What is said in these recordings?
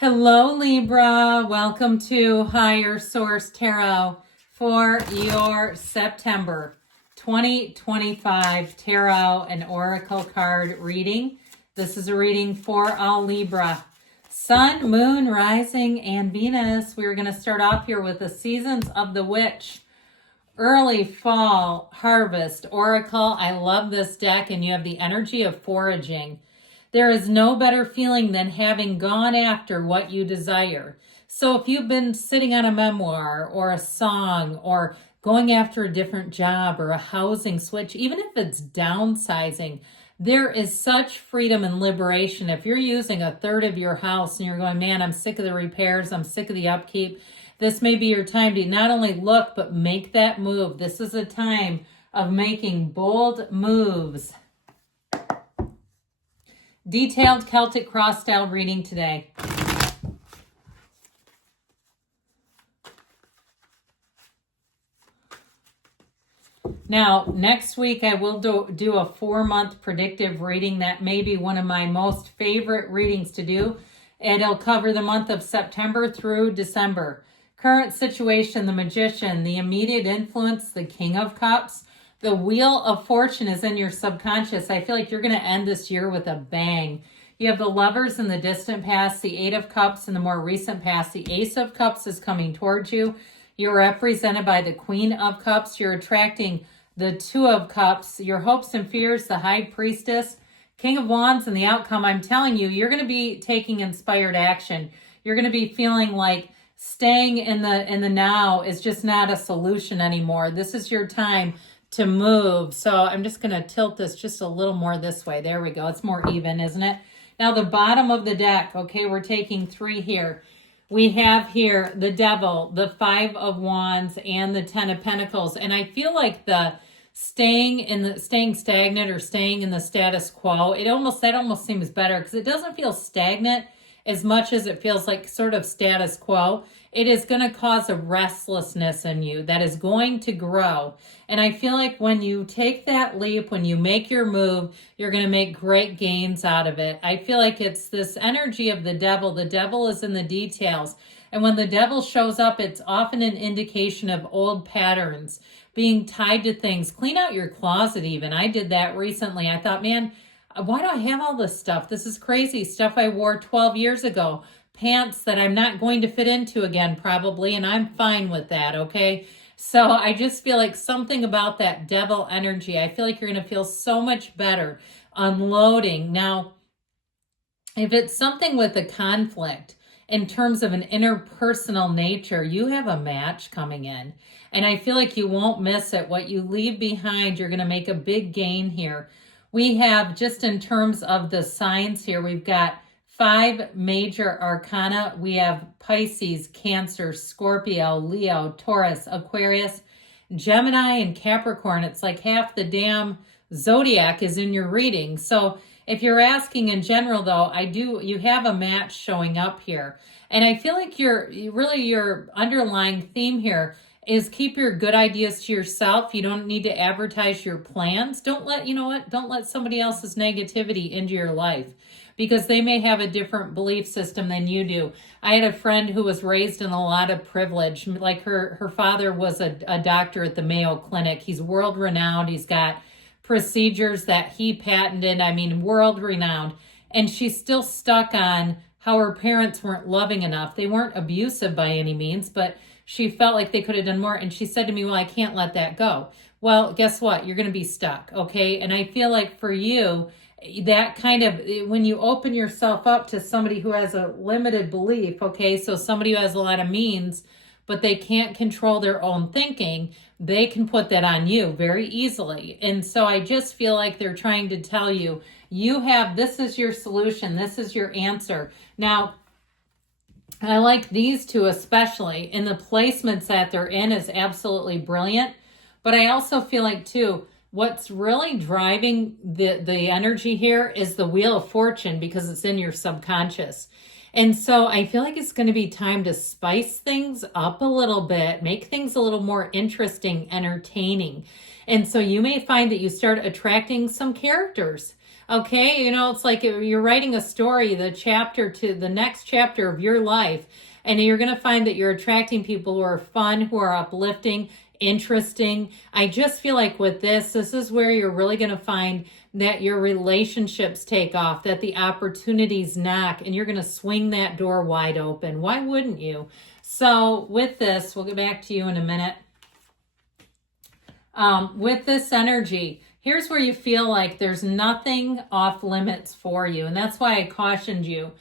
Hello, Libra. Welcome to Higher Source Tarot for your September 2025 Tarot and Oracle card reading. This is a reading for all Libra. Sun, Moon, Rising, and Venus. We're going to start off here with the Seasons of the Witch. Early Fall, Harvest, Oracle. I love this deck, and you have the energy of foraging. There is no better feeling than having gone after what you desire. So if you've been sitting on a memoir or a song or going after a different job or a housing switch, even if it's downsizing, there is such freedom and liberation. If you're using a third of your house and you're going, man, I'm sick of the repairs, I'm sick of the upkeep, this may be your time to not only look, but make that move. This is a time of making bold moves. Detailed Celtic cross style reading today. Now, next week I will do a 4-month predictive reading. That may be one of my most favorite readings to do. It'll cover the month of September through December. Current situation, the Magician, the immediate influence, the King of Cups. The Wheel of Fortune is in your subconscious. I feel like you're going to end this year with a bang. You have the Lovers in the distant past, the Eight of Cups in the more recent past. The Ace of Cups is coming towards you. You're represented by the Queen of Cups. You're attracting the Two of Cups. Your hopes and fears, the High Priestess, King of Wands, and the outcome. I'm telling you, you're going to be taking inspired action. You're going to be feeling like staying in the now is just not a solution anymore. This is your time to move. So I'm just going to tilt this just a little more this way. There we go. It's more even, isn't it? Now the bottom of the deck, okay, we're taking 3 here. We have here the Devil, the 5 of Wands, and the 10 of Pentacles. And I feel like the staying stagnant or staying in the status quo, that almost seems better because it doesn't feel stagnant as much as it feels like sort of status quo. It is going to cause a restlessness in you that is going to grow. And I feel like when you take that leap, when you make your move, you're going to make great gains out of it. I feel like it's this energy of the devil. The devil is in the details. And when the devil shows up, it's often an indication of old patterns, being tied to things. Clean out your closet even. I did that recently. I thought, man, why do I have all this stuff? This is crazy. Stuff I wore 12 years ago. Pants that I'm not going to fit into again probably, and I'm fine with that, okay? So I just feel like something about that devil energy. I feel like you're going to feel so much better unloading. Now, if it's something with a conflict in terms of an interpersonal nature, you have a match coming in. And I feel like you won't miss it. What you leave behind, you're going to make a big gain here. We have, just in terms of the signs here, we've got 5 major arcana. We have Pisces, Cancer, Scorpio, Leo, Taurus, Aquarius, Gemini, and Capricorn. It's like half the damn zodiac is in your reading. So if you're asking in general, though, you have a match showing up here. And I feel like your underlying theme here is keep your good ideas to yourself. You don't need to advertise your plans. Don't let somebody else's negativity into your life, because they may have a different belief system than you do. I had a friend who was raised in a lot of privilege. Like her father was a doctor at the Mayo Clinic. He's world renowned. He's got procedures that he patented. I mean, world renowned. And she's still stuck on how her parents weren't loving enough. They weren't abusive by any means, but she felt like they could have done more. And she said to me, well, I can't let that go. Well, guess what? You're going to be stuck, okay? And I feel like for you, that kind of, when you open yourself up to somebody who has a limited belief, okay, so somebody who has a lot of means, but they can't control their own thinking, they can put that on you very easily. And so I just feel like they're trying to tell you, this is your solution, this is your answer. Now, I like these two especially, and the placements that they're in is absolutely brilliant. But I also feel like, too, what's really driving the energy here is the Wheel of Fortune, because it's in your subconscious. And so I feel like it's going to be time to spice things up a little bit, make things a little more interesting, entertaining. And so you may find that you start attracting some characters Okay, you know, it's like you're writing a story, the next chapter of your life, and you're going to find that you're attracting people who are fun, who are uplifting, interesting. I just feel like with this is where you're really going to find that your relationships take off, that the opportunities knock, and you're going to swing that door wide open. Why wouldn't you? So with this, we'll get back to you in a minute. With this energy, here's where you feel like there's nothing off limits for you. And that's why I cautioned you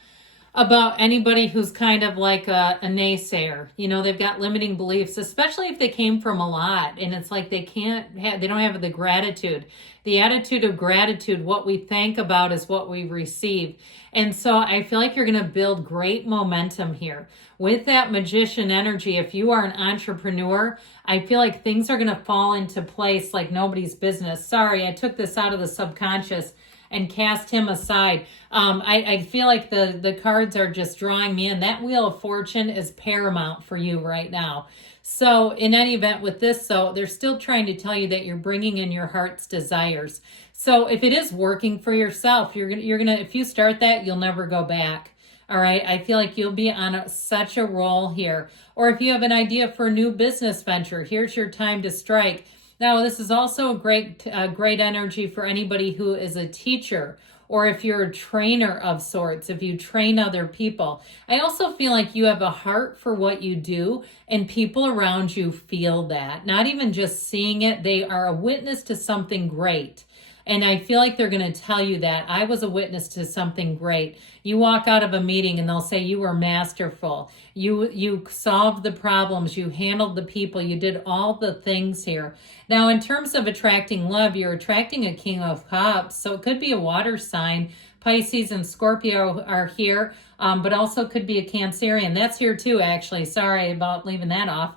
about anybody who's kind of like a naysayer. You know, they've got limiting beliefs, especially if they came from a lot. And it's like they don't have the gratitude. The attitude of gratitude, what we think about is what we receive. And so I feel like you're going to build great momentum here. With that magician energy, if you are an entrepreneur, I feel like things are going to fall into place like nobody's business. Sorry, I took this out of the subconscious and cast him aside. I feel like the cards are just drawing me in. That Wheel of Fortune is paramount for you right now. So in any event with this, so they're still trying to tell you that you're bringing in your heart's desires. So if it is working for yourself, you're gonna if you start that, you'll never go back. All right, I feel like you'll be on such a roll here. Or if you have an idea for a new business venture, here's your time to strike. Now, this is also a great energy for anybody who is a teacher, or if you're a trainer of sorts, if you train other people. I also feel like you have a heart for what you do, and people around you feel that. Not even just seeing it, they are a witness to something great. And I feel like they're going to tell you that. I was a witness to something great. You walk out of a meeting and they'll say you were masterful. You solved the problems. You handled the people. You did all the things here. Now, in terms of attracting love, you're attracting a King of Cups. So it could be a water sign. Pisces and Scorpio are here, but also could be a Cancerian. That's here too, actually. Sorry about leaving that off.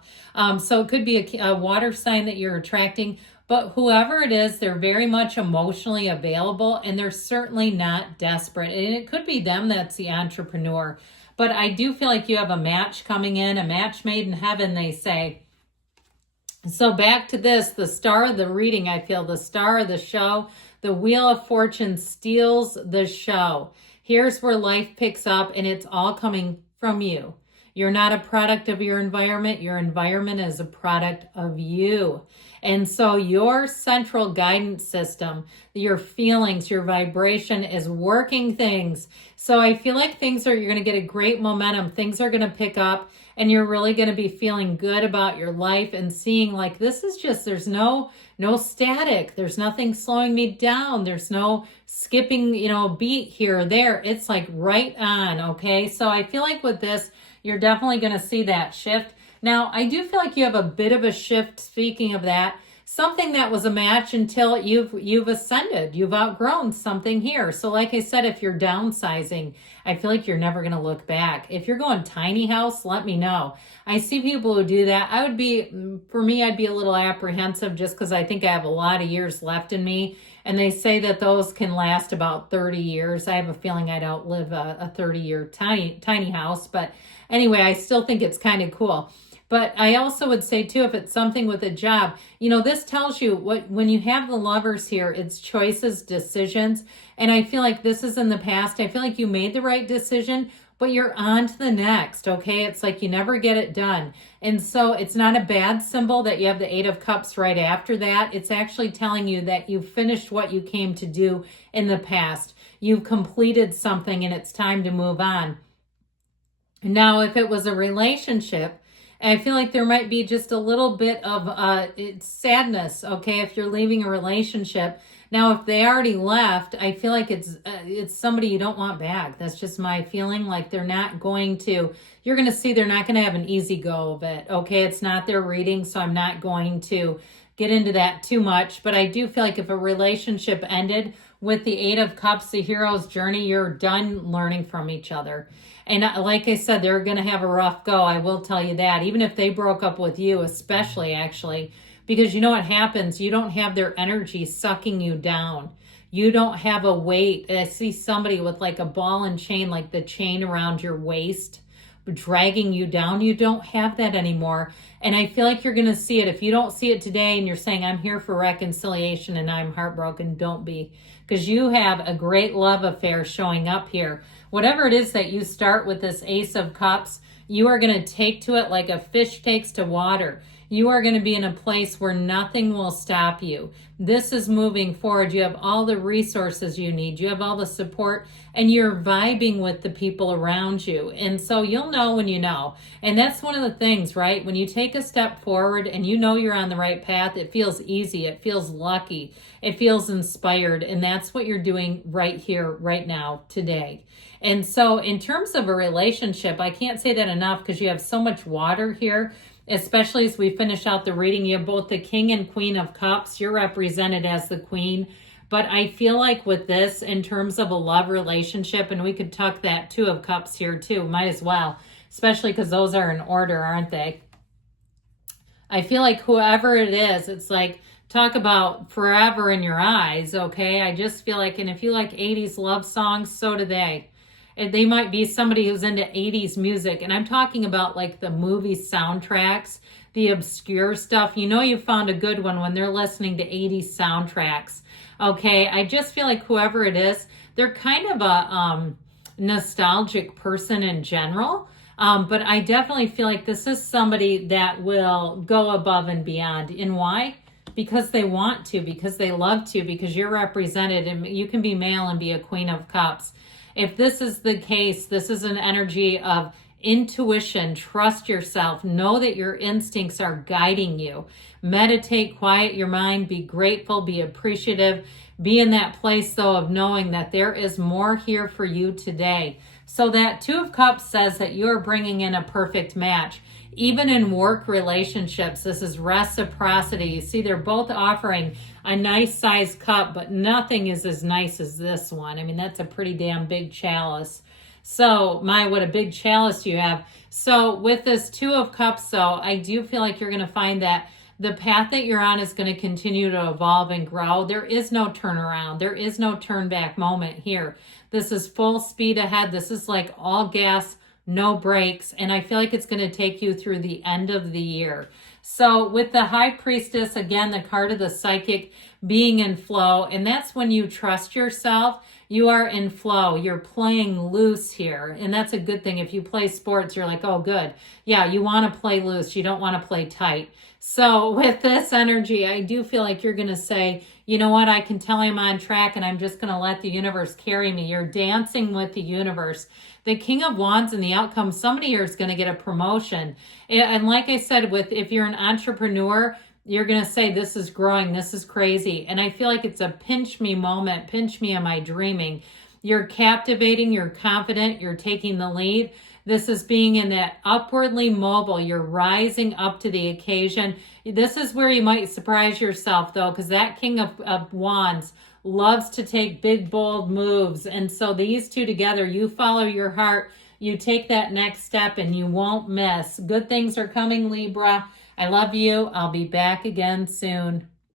So it could be a water sign that you're attracting. But whoever it is, they're very much emotionally available, and they're certainly not desperate. And it could be them that's the entrepreneur. But I do feel like you have a match coming in, a match made in heaven, they say. So back to this, the star of the reading, I feel the star of the show, the Wheel of Fortune steals the show. Here's where life picks up, and it's all coming from you. You're not a product of your environment. Your environment is a product of you. And so your central guidance system, your feelings, your vibration is working things. So I feel like you're going to get a great momentum. Things are going to pick up, and you're really going to be feeling good about your life and seeing like this is just, there's no static. There's nothing slowing me down. There's no skipping, beat here or there. It's like right on. Okay. So I feel like with this, you're definitely going to see that shift. Now, I do feel like you have a bit of a shift, speaking of that, something that was a match until you've ascended. You've outgrown something here. So like I said, if you're downsizing, I feel like you're never going to look back. If you're going tiny house, let me know. I see people who do that. I'd be a little apprehensive just because I think I have a lot of years left in me. And they say that those can last about 30 years. I have a feeling I'd outlive a 30-year tiny house. But anyway, I still think it's kind of cool. But I also would say, too, if it's something with a job, this tells you when you have the Lovers here, it's choices, decisions. And I feel like this is in the past. I feel like you made the right decision, but you're on to the next, okay? It's like you never get it done. And so it's not a bad symbol that you have the Eight of Cups right after that. It's actually telling you that you've finished what you came to do in the past. You've completed something and it's time to move on. Now, if it was a relationship, I feel like there might be just a little bit of sadness, okay, if you're leaving a relationship. Now, if they already left, I feel like it's somebody you don't want back. That's just my feeling. Like you're going to see they're not going to have an easy go of it, okay? It's not their reading, so I'm not going to get into that too much. But I do feel like if a relationship ended with the Eight of Cups, the hero's journey, you're done learning from each other. And like I said, they're going to have a rough go. I will tell you that. Even if they broke up with you, especially actually, because you know what happens? You don't have their energy sucking you down. You don't have a weight. I see somebody with like a ball and chain, like the chain around your waist, dragging you down. You don't have that anymore. And I feel like you're going to see it. If you don't see it today and you're saying, I'm here for reconciliation and I'm heartbroken, don't be. Because you have a great love affair showing up here. Whatever it is that you start with this Ace of Cups, you are going to take to it like a fish takes to water. You are going to be in a place where nothing will stop you. This is moving forward. You have all the resources you need. You have all the support, and you're vibing with the people around you. And so you'll know when you know. And that's one of the things, right? When you take a step forward and you know you're on the right path, it feels easy. It feels lucky. It feels inspired. And that's what you're doing right here, right now, today. And so in terms of a relationship, I can't say that enough because you have so much water here. Especially as we finish out the reading, you have both the King and Queen of Cups. You're represented as the Queen. But I feel like with this, in terms of a love relationship, and we could tuck that Two of Cups here too, might as well, especially because those are in order, aren't they? I feel like whoever it is, it's like, talk about forever in your eyes, okay? I just feel like, and if you like 80s love songs, so do they. They might be somebody who's into 80s music, and I'm talking about like the movie soundtracks, the obscure stuff. You know you found a good one when they're listening to 80s soundtracks. Okay, I just feel like whoever it is, they're kind of a nostalgic person in general, but I definitely feel like this is somebody that will go above and beyond. And why? Because they want to, because they love to, because you're represented, and you can be male and be a Queen of Cups. If this is the case, this is an energy of intuition. Trust yourself. Know that your instincts are guiding you. Meditate, quiet your mind, be grateful, be appreciative. Be in that place, though, of knowing that there is more here for you today. So that Two of Cups says that you're bringing in a perfect match. Even in work relationships, this is reciprocity. You see, they're both offering a nice sized cup, but nothing is as nice as this one. I mean, that's a pretty damn big chalice. So, what a big chalice you have. So with this Two of Cups, though, I do feel like you're going to find that the path that you're on is going to continue to evolve and grow. There is no turnaround. There is no turn back moment here. This is full speed ahead. This is like all gas, no brakes, and I feel like it's going to take you through the end of the year. So with the High Priestess, again, the card of the psychic, being in flow, and that's when you trust yourself. You are in flow. You're playing loose here, and that's a good thing. If you play sports, you're like, oh, good. Yeah, you want to play loose. You don't want to play tight. So with this energy, I do feel like you're going to say, you know what, I can tell I'm on track, and I'm just going to let the universe carry me. You're dancing with the universe. The King of Wands and the outcome, somebody here is going to get a promotion. And like I said, if you're an entrepreneur, you're going to say, this is growing, this is crazy. And I feel like it's a pinch me moment. Pinch me, am I dreaming? You're captivating, you're confident, you're taking the lead. This is being in that upwardly mobile. You're rising up to the occasion. This is where you might surprise yourself, though, because that King of Wands loves to take big, bold moves. And so these two together, you follow your heart, you take that next step, and you won't miss. Good things are coming, Libra. I love you. I'll be back again soon.